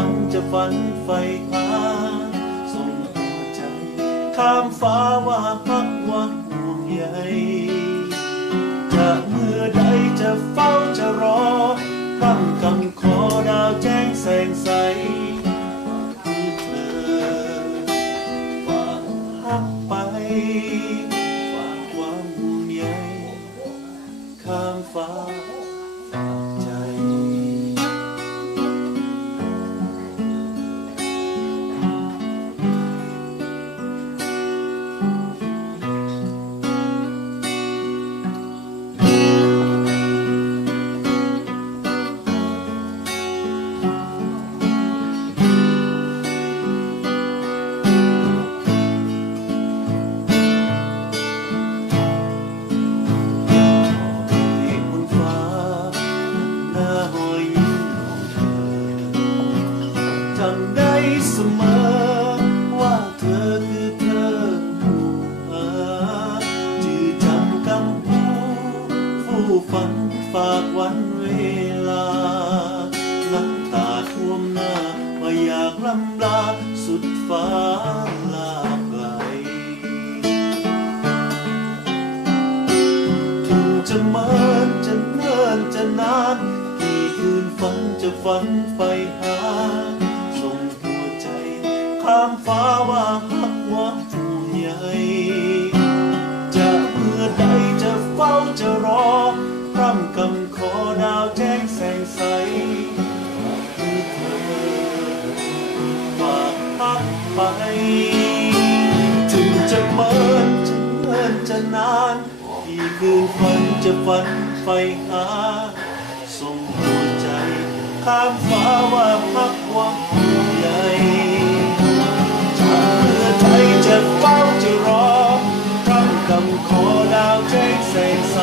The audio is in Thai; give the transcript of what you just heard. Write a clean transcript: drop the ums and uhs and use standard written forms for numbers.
ฝันจะฝันใฝ่หาส่งหัวใจข้ามฟ้าว่าฮักว่าห่วงใยจะเมื่อใดจะเฝ้าจะรอตั้งคำขอดาวแจ้งแสงใสคือเธอฝากฮักไปฝากความห่วงใยข้ามฟ้าฝากใจจำได้เสมอว่าเธอคือเธอผู้หาจื่อจำคำพูดผู้ฝันฝากวันเวลาน้ำตาท่วมหน้าว่าอยากลำลาสุดฟ้าลาไกลถึงจะเมินจะเนิ่นจะนานกี่คืนฝันจะฝันใฝ่หาข้ามฟ้าว่าฮักว่าห่วงใยจะเมื่อใดจะเฝ้าจะรอพร่ำคำขอดาวแจ้งแสงใสคือเธอฝากฮักไปถึงจะเมินจะเนิ่นจะนานกี่คืนฝันจะฝันใฝ่หาส่งหัวใจข้ามฟ้าว่าฮักว่าห่วงใยจะเฝ้าจะรอพร่ำคำขอดาวแจ้งแสงใส